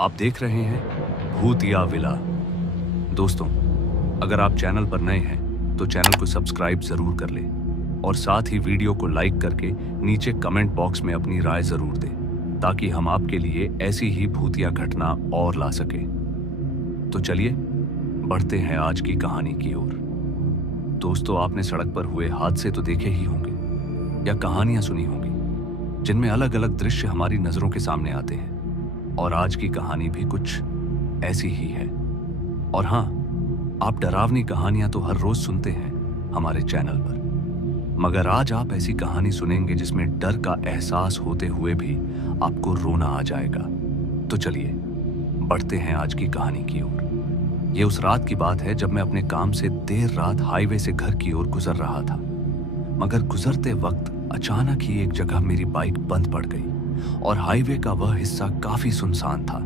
आप देख रहे हैं भूतिया विला। दोस्तों, अगर आप चैनल पर नए हैं तो चैनल को सब्सक्राइब जरूर कर लें और साथ ही वीडियो को लाइक करके नीचे कमेंट बॉक्स में अपनी राय जरूर दें ताकि हम आपके लिए ऐसी ही भूतिया घटना और ला सके। तो चलिए बढ़ते हैं आज की कहानी की ओर। दोस्तों, आपने सड़क पर हुए हादसे तो देखे ही होंगे या कहानियां सुनी होंगी जिनमें अलग अलग दृश्य हमारी नजरों के सामने आते हैं, और आज की कहानी भी कुछ ऐसी ही है। और हाँ, आप डरावनी कहानियां तो हर रोज सुनते हैं हमारे चैनल पर, मगर आज आप ऐसी कहानी सुनेंगे जिसमें डर का एहसास होते हुए भी आपको रोना आ जाएगा। तो चलिए बढ़ते हैं आज की कहानी की ओर। ये उस रात की बात है जब मैं अपने काम से देर रात हाईवे से घर की ओर गुजर रहा था, मगर गुजरते वक्त अचानक ही एक जगह मेरी बाइक बंद पड़ गई और हाईवे का वह हिस्सा काफी सुनसान था।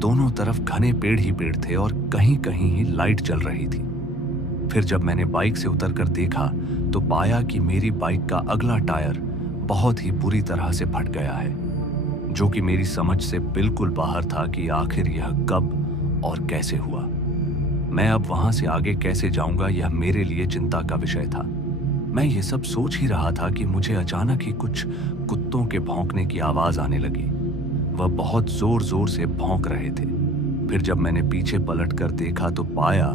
दोनों तरफ घने पेड़ ही पेड़ थे और कहीं कहीं ही लाइट जल रही थी। फिर जब मैंने बाइक से उतरकर देखा तो पाया कि मेरी बाइक का अगला टायर बहुत ही बुरी तरह से फट गया है, जो कि मेरी समझ से बिल्कुल बाहर था कि आखिर यह कब और कैसे हुआ। मैं अब वहां से आगे कैसे जाऊंगा, यह मेरे लिए चिंता का विषय था। मैं ये सब सोच ही रहा था कि मुझे अचानक ही कुछ कुत्तों के भौंकने की आवाज आने लगी। वह बहुत जोर जोर से भौंक रहे थे। फिर जब मैंने पीछे पलटकर देखा तो पाया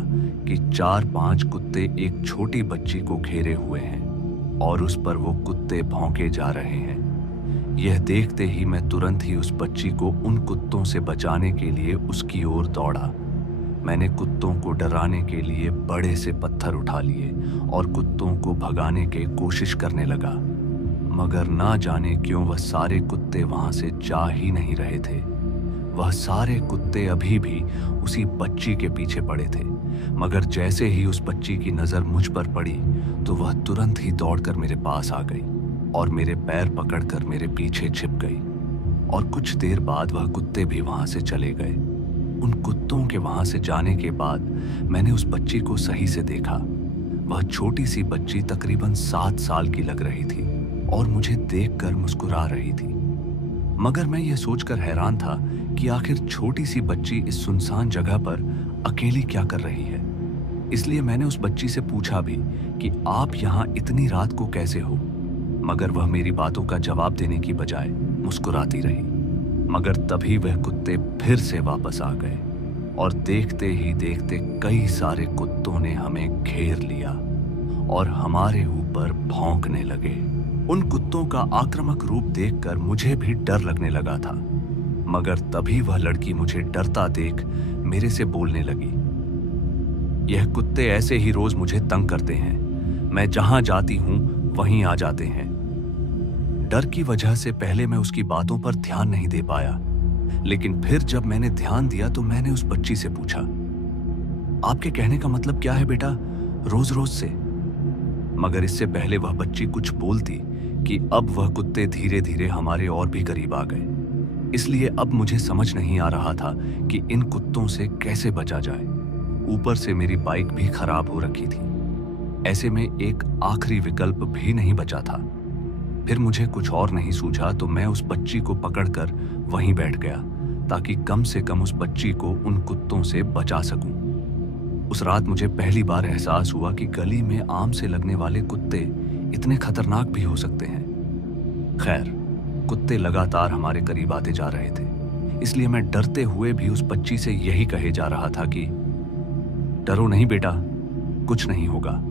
कि 4-5 कुत्ते एक छोटी बच्ची को घेरे हुए हैं और उस पर वो कुत्ते भौंके जा रहे हैं। यह देखते ही मैं तुरंत ही उस बच्ची को उन कुत्तों से बचाने के लिए उसकी ओर दौड़ा। मैंने कुत्तों को डराने के लिए बड़े से पत्थर उठा लिए और कुत्तों को भगाने की कोशिश करने लगा, मगर ना जाने क्यों वह सारे कुत्ते वहां से जा ही नहीं रहे थे। वह सारे कुत्ते अभी भी उसी बच्ची के पीछे पड़े थे, मगर जैसे ही उस बच्ची की नजर मुझ पर पड़ी तो वह तुरंत ही दौड़कर मेरे पास आ गई और मेरे पैर पकड़कर मेरे पीछे छिप गई। और कुछ देर बाद वह कुत्ते भी वहां से चले गए। उन कुत्तों के वहां से जाने के बाद मैंने उस बच्ची को सही से देखा। वह छोटी सी बच्ची तकरीबन 7 साल की लग रही थी और मुझे देखकर मुस्कुरा रही थी। मगर मैं यह सोचकर हैरान था कि आखिर छोटी सी बच्ची इस सुनसान जगह पर अकेली क्या कर रही है। इसलिए मैंने उस बच्ची से पूछा भी कि आप यहाँ इतनी रात को कैसे हो, मगर वह मेरी बातों का जवाब देने की बजाय मुस्कुराती रही। मगर तभी वह कुत्ते फिर से वापस आ गए और देखते ही देखते कई सारे कुत्तों ने हमें घेर लिया और हमारे ऊपर भौंकने लगे। उन कुत्तों का आक्रामक रूप देखकर मुझे भी डर लगने लगा था, मगर तभी वह लड़की मुझे डरता देख मेरे से बोलने लगी, यह कुत्ते ऐसे ही रोज मुझे तंग करते हैं। मैं जहां जाती हूं वहीं आ जाते हैं। डर की वजह से पहले मैं उसकी बातों पर ध्यान नहीं दे पाया, लेकिन फिर जब मैंने ध्यान दिया तो मैंने उस बच्ची से पूछा, आपके कहने का मतलब क्या है बेटा, रोज रोज से? मगर इससे पहले वह बच्ची कुछ बोलती कि अब वह कुत्ते धीरे धीरे हमारे और भी करीब आ गए। इसलिए अब मुझे समझ नहीं आ रहा था कि इन कुत्तों से कैसे बचा जाए। ऊपर से मेरी बाइक भी खराब हो रखी थी। ऐसे में एक आखिरी विकल्प भी नहीं बचा था। फिर मुझे कुछ और नहीं सूझा तो मैं उस बच्ची को पकड़कर वहीं बैठ गया ताकि कम से कम उस बच्ची को उन कुत्तों से बचा सकूं। उस रात मुझे पहली बार एहसास हुआ कि गली में आम से लगने वाले कुत्ते इतने खतरनाक भी हो सकते हैं। खैर, कुत्ते लगातार हमारे करीब आते जा रहे थे, इसलिए मैं डरते हुए भी उस बच्ची से यही कहे जा रहा था कि डरो नहीं बेटा, कुछ नहीं होगा।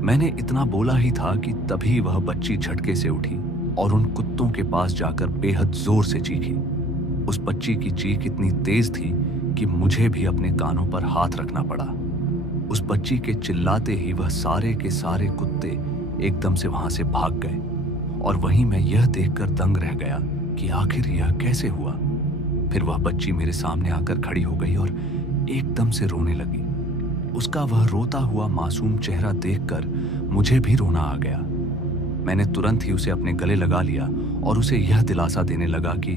मैंने इतना बोला ही था कि तभी वह बच्ची झटके से उठी और उन कुत्तों के पास जाकर बेहद जोर से चीखी। उस बच्ची की चीख इतनी तेज थी कि मुझे भी अपने कानों पर हाथ रखना पड़ा। उस बच्ची के चिल्लाते ही वह सारे के सारे कुत्ते एकदम से वहां से भाग गए और वहीं मैं यह देखकर दंग रह गया कि आखिर यह कैसे हुआ। फिर वह बच्ची मेरे सामने आकर खड़ी हो गई और एकदम से रोने लगी। उसका वह रोता हुआ मासूम चेहरा देखकर मुझे भी रोना आ गया। मैंने तुरंत ही उसे अपने गले लगा लिया और उसे यह दिलासा देने लगा कि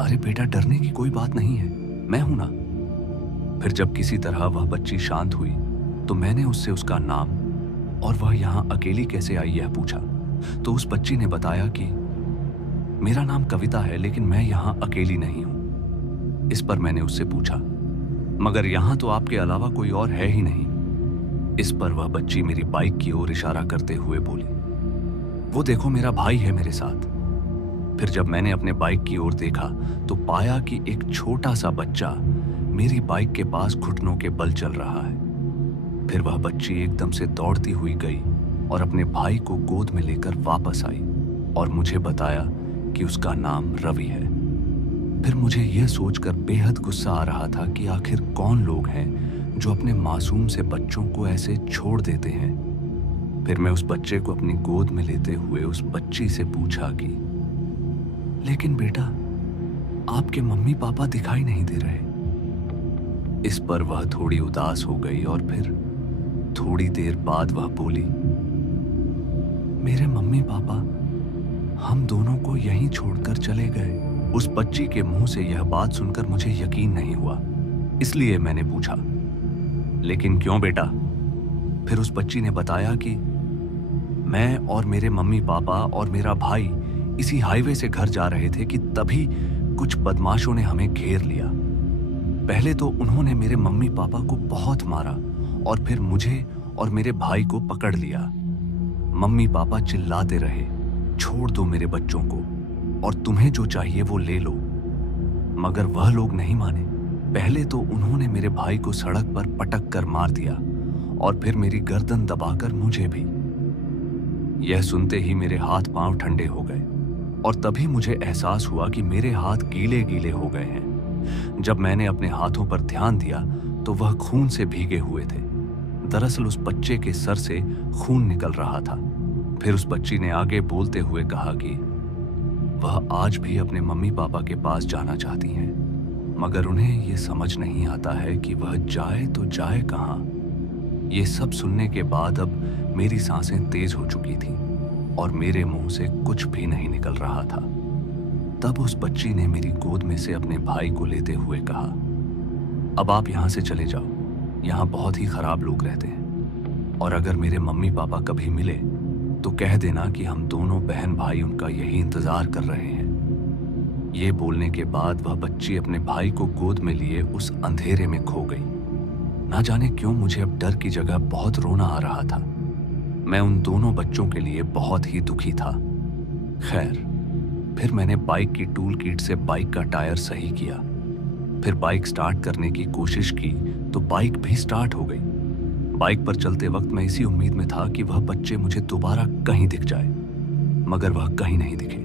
अरे बेटा, डरने की कोई बात नहीं है, मैं हूं ना। फिर जब किसी तरह वह बच्ची शांत हुई तो मैंने उससे उसका नाम और वह यहाँ अकेली कैसे आई यह पूछा, तो उस बच्ची ने बताया कि मेरा नाम कविता है, लेकिन मैं यहाँ अकेली नहीं हूँ। इस पर मैंने उससे पूछा, मगर यहाँ तो आपके अलावा कोई और है ही नहीं। इस पर वह बच्ची मेरी बाइक की ओर इशारा करते हुए बोली, वो देखो मेरा भाई है मेरे साथ। फिर जब मैंने अपने बाइक की ओर देखा तो पाया कि एक छोटा सा बच्चा मेरी बाइक के पास घुटनों के बल चल रहा है। फिर वह बच्ची एकदम से दौड़ती हुई गई और अपने भाई को गोद में लेकर वापस आई और मुझे बताया कि उसका नाम रवि है। फिर मुझे यह सोचकर बेहद गुस्सा आ रहा था कि आखिर कौन लोग हैं जो अपने मासूम से बच्चों को ऐसे छोड़ देते हैं। फिर मैं उस बच्चे को अपनी गोद में लेते हुए उस बच्ची से पूछा कि लेकिन बेटा, आपके मम्मी पापा दिखाई नहीं दे रहे। इस पर वह थोड़ी उदास हो गई और फिर थोड़ी देर बाद वह बोली, मेरे मम्मी पापा हम दोनों को यहीं छोड़कर चले गए। उस बच्ची के मुंह से यह बात सुनकर मुझे यकीन नहीं हुआ, इसलिए मैंने पूछा, लेकिन क्यों बेटा? फिर उस बच्ची ने बताया कि मैं और मेरे मम्मी पापा और मेरा भाई इसी हाईवे से घर जा रहे थे कि तभी कुछ बदमाशों ने हमें घेर लिया। पहले तो उन्होंने मेरे मम्मी पापा को बहुत मारा और फिर मुझे और मेरे भाई को पकड़ लिया। मम्मी पापा चिल्लाते रहे, छोड़ दो मेरे बच्चों को और तुम्हें जो चाहिए वो ले लो, मगर वह लोग नहीं माने। पहले तो उन्होंने मेरे भाई को सड़क पर पटक कर मार दिया और फिर मेरी गर्दन दबाकर मुझे भी। यह सुनते ही मेरे हाथ पांव ठंडे हो गए और तभी मुझे एहसास हुआ कि मेरे हाथ गीले गीले हो गए हैं। जब मैंने अपने हाथों पर ध्यान दिया तो वह खून से भीगे हुए थे। दरअसल उस बच्चे के सर से खून निकल रहा था। फिर उस बच्ची ने आगे बोलते हुए कहा कि वह आज भी अपने मम्मी पापा के पास जाना चाहती हैं, मगर उन्हें ये समझ नहीं आता है कि वह जाए तो जाए कहाँ। ये सब सुनने के बाद अब मेरी सांसें तेज हो चुकी थीं और मेरे मुंह से कुछ भी नहीं निकल रहा था। तब उस बच्ची ने मेरी गोद में से अपने भाई को लेते हुए कहा, अब आप यहाँ से चले जाओ, यहाँ बहुत ही खराब लोग रहते हैं और अगर मेरे मम्मी पापा कभी मिले तो कह देना कि हम दोनों बहन भाई उनका यही इंतजार कर रहे हैं। ये बोलने के बाद वह बच्ची अपने भाई को गोद में लिए उस अंधेरे में खो गई। ना जाने क्यों मुझे अब डर की जगह बहुत रोना आ रहा था। मैं उन दोनों बच्चों के लिए बहुत ही दुखी था। खैर, फिर मैंने बाइक की टूल किट से बाइक का टायर सही किया। फिर बाइक स्टार्ट करने की कोशिश की तो बाइक भी स्टार्ट हो गई। बाइक पर चलते वक्त मैं इसी उम्मीद में था कि वह बच्चे मुझे दोबारा कहीं दिख जाए, मगर वह कहीं नहीं दिखे।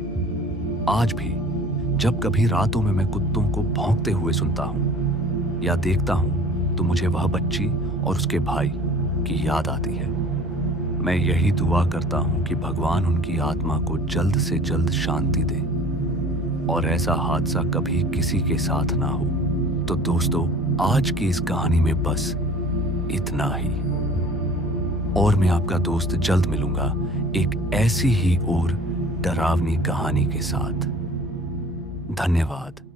आज भी जब कभी रातों में मैं कुत्तों को भौंकते हुए सुनता हूँ या देखता हूँ तो मुझे वह बच्ची और उसके भाई की याद आती है। मैं यही दुआ करता हूँ कि भगवान उनकी आत्मा को जल्द से जल्द शांति दे और ऐसा हादसा कभी किसी के साथ ना हो। तो दोस्तों, आज की इस कहानी में बस इतना ही, और मैं आपका दोस्त जल्द मिलूंगा एक ऐसी ही और डरावनी कहानी के साथ। धन्यवाद।